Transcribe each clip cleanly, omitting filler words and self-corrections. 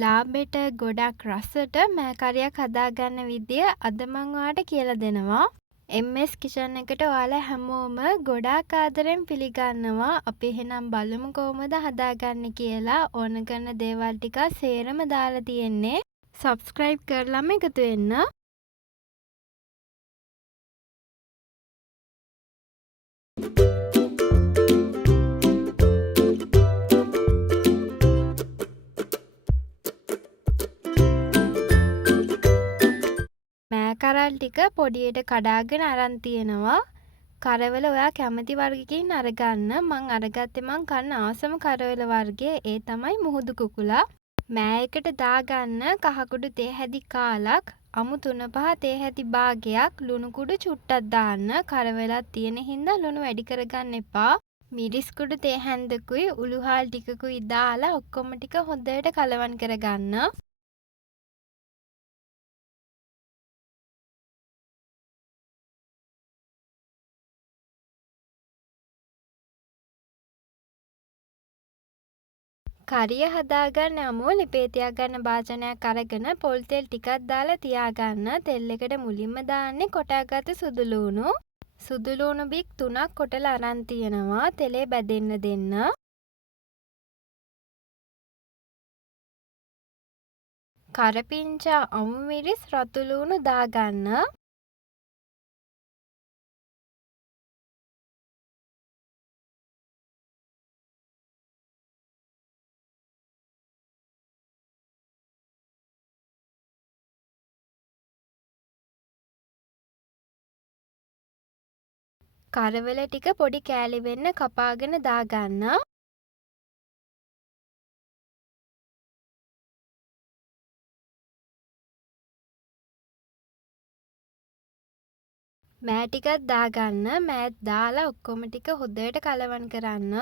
ලාබෙට ගොඩක් රසට මෑකරියක් හදාගන්න විදිය අද මං ඔයාලට කියලා දෙනවා. MS කිචන් එකට ඔයාලා හැමෝම ගොඩාක් ආදරෙන් පිළිගන්නවා. අපි එහෙනම් බලමු කොහොමද හදාගන්නේ කියලා. ඕන කරන දේවල් ටික සේරම දාලා තියෙන්නේ. subscribe කරලම එකතු වෙන්න. කරල් ටික පොඩියට කඩාගෙන අරන් තියෙනවා. කරවල ඔයා කැමති වර්ගකින් අරගන්න. මං අරගත්තේ මං කන්න ආසම කරවල වර්ගය. ඒ තමයි මුහුදු කුකුලා. මෑ එකට දාගන්න කහකුඩු තේ හැදි කාලක්, අමු 3-5 තේ හැදි භාගයක්, ලුණු කුඩු චුට්ටක් දාන්න. කරවලක් තියෙන හින්දා ලුණු වැඩි කරගන්න එපා. මිරිස් කුඩු තේ හැන්දකුයි උළුහාල් ටිකකුයි දාලා ඔක්කොම ටික හොඳට කලවම් කරගන්න. කරිය හදාගන්න යමු. ලිපේ තියාගන්න භාජනයක් අරගෙන පොල් තෙල් ටිකක් දාලා තියාගන්න. තෙල් එකට මුලින්ම දාන්නේ කොටාගත්ත සුදු ලූණු. සුදු ලූණු බික් 3ක් කොටලා අරන් තියෙනවා. තෙලේ බැදෙන්න දෙන්න. කරපිංචා අමු මිරිස් රතු ලූණු දාගන්න. කරවල ටික පොඩි කෑලි වෙන්න කපාගෙන දාගන්න. මෑ ටිකක් දාගන්න. මෑත් දාලා ඔක්කොම ටික හොඳට කලවම් කරන්න.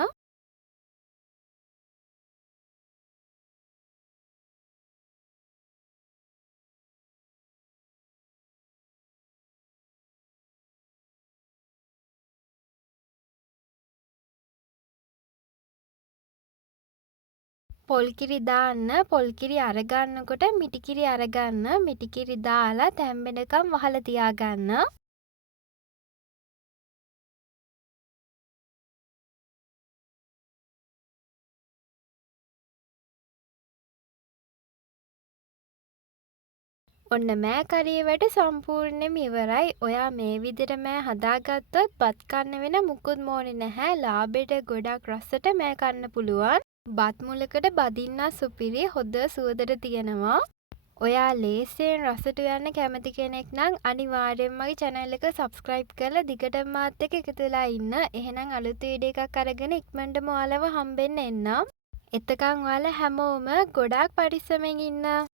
පොල් කිරි දාන්න. පොල් කිරි අරගන්නකොට මිටි කිරි අරගන්න. මිටි කිරි දාලා තැම්බෙනකම් වහලා තියාගන්න. ඔන්න මෑ කරිය වැඩ සම්පූර්ණයෙන්ම ඉවරයි. ඔයා මේ විදිහට මෑ හදාගත්තොත් බත් කන්න වෙන මුකුත් ඕනේ නැහැ. ලාබෙට ගොඩක් රසට මෑ කන්න පුළුවන්. බත් මුලකට බදින්න සුපිරි හොඳ සුවඳට තියෙනවා. ඔයා ලේසියෙන් රසට යන්න කැමති කෙනෙක් නම් අනිවාර්යෙන්ම මගේ channel එක subscribe කරලා දිගටම මාත් එක්ක එකතු වෙලා ඉන්න. එහෙනම් අලුත් වීඩියෝ එකක් අරගෙන ඉක්මනටම ඔයාලව හම්බෙන්න එන්නම්. එතකන් ඔයාලා හැමෝම ගොඩාක් පරිස්සමෙන් ඉන්න.